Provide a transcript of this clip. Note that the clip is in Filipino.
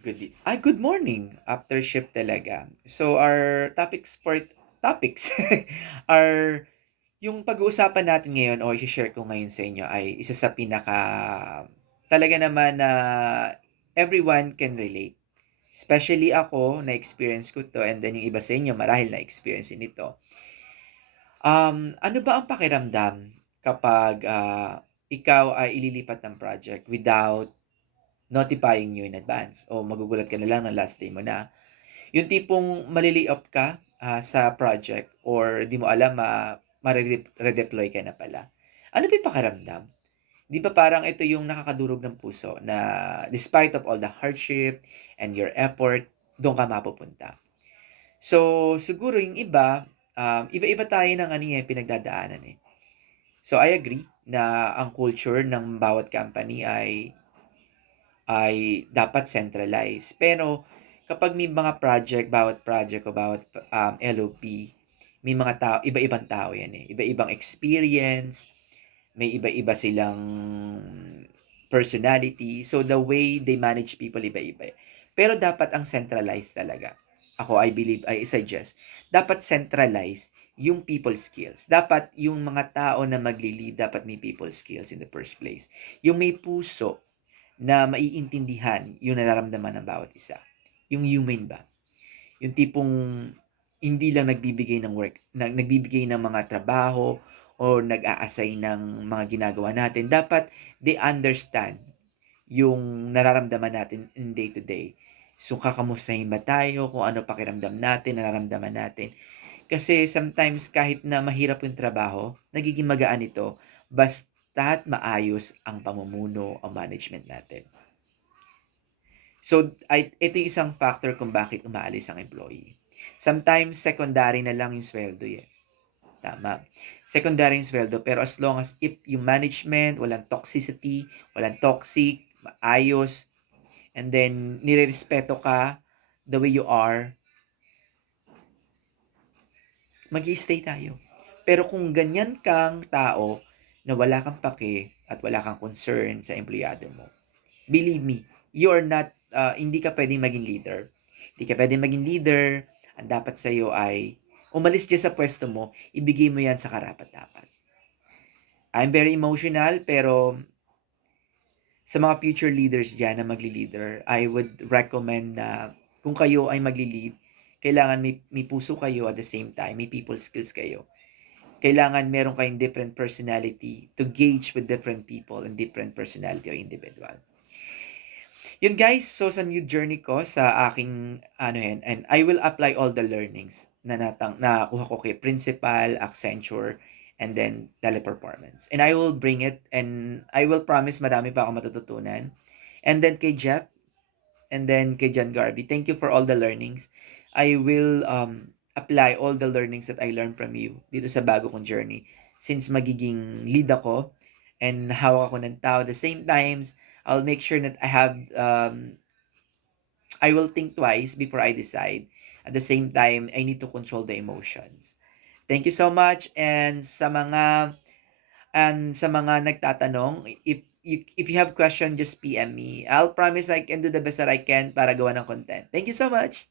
Good morning after shift talaga. So our topics are yung pag-uusapan natin ngayon o i-she-share ko ngayon sa inyo ay isa sa pinaka talaga naman na everyone can relate. Especially ako, na-experience ko 'to and then yung iba sa inyo marahil na-experience din ito. Ano ba ang pakiramdam kapag, ikaw ay ililipat ng project without notifying you in advance o magugulat ka na lang ng last day mo na? Yung tipong mali-lay-off ka, sa project or di mo alam redeploy ka na pala. Ano ba yung pakiramdam? 'Di ba parang ito yung nakakadurog ng puso na despite of all the hardship and your effort, dun ka mapupunta. So, siguro yung iba, iba-iba tayo ng ano, pinagdadaanan, eh. So, I agree na ang culture ng bawat company ay dapat centralized. Pero kapag may mga bawat project o bawat, LOP, may mga iba-ibang tao 'yan, eh. Iba-ibang experience, may iba-iba silang personality. So, the way they manage people iba-iba, eh. Pero dapat ang centralized talaga. Ako, I suggest, dapat centralized yung people skills. Dapat yung mga tao na magli-lead dapat may people skills in the first place. Yung may puso na maiintindihan yung nararamdaman ng bawat isa. Yung human ba? Yung tipong hindi lang nagbibigay ng mga trabaho o nag-a-assign ng mga ginagawa natin. Dapat they understand yung nararamdaman natin in day to day. So, kakamustahin ba tayo, kung ano pakiramdam natin, nararamdaman natin. Kasi sometimes kahit na mahirap yung trabaho, nagiging magaan ito basta't maayos ang pamumuno o management natin. So, ito yung isang factor kung bakit umaalis ang employee. Sometimes secondary na lang yung sweldo, eh, tama. Secondary yung sweldo pero as long as if yung management, walang toxicity, walang toxic, maayos, and then nirerespeto ka the way you are, mag-i-stay tayo. Pero kung ganyan kang tao na wala kang pake at wala kang concern sa empleyado mo, believe me, you are not, hindi ka pwedeng maging leader. Hindi ka pwedeng maging leader. Ang dapat sa'yo ay umalis diyan sa pwesto mo, ibigay mo yan sa karapat-dapat. I'm very emotional pero sa mga future leaders diyan na magli-leader, I would recommend na kung kayo ay magli-lead, kailangan may puso kayo at the same time, may people skills kayo. Kailangan meron kayong different personality to gauge with different people and different personality or individual. Yun guys, so sa new journey ko sa aking ano yan, and I will apply all the learnings na nakuha ko kay Principal, Accenture, and then Teleperformance. And I will bring it and I will promise madami pa ako matututunan. And then kay Jeff, and then kay John Garvey, thank you for all the learnings. I will apply all the learnings that I learned from you dito sa bago kong journey since magiging lead ako and hawak ako ng tao. At the same times, I'll make sure that I will think twice before I decide. At the same time, I need to control the emotions. Thank you so much and sa mga nagtatanong, if you have question, just PM me. I'll promise I can do the best that I can para gawa ng content. Thank you so much.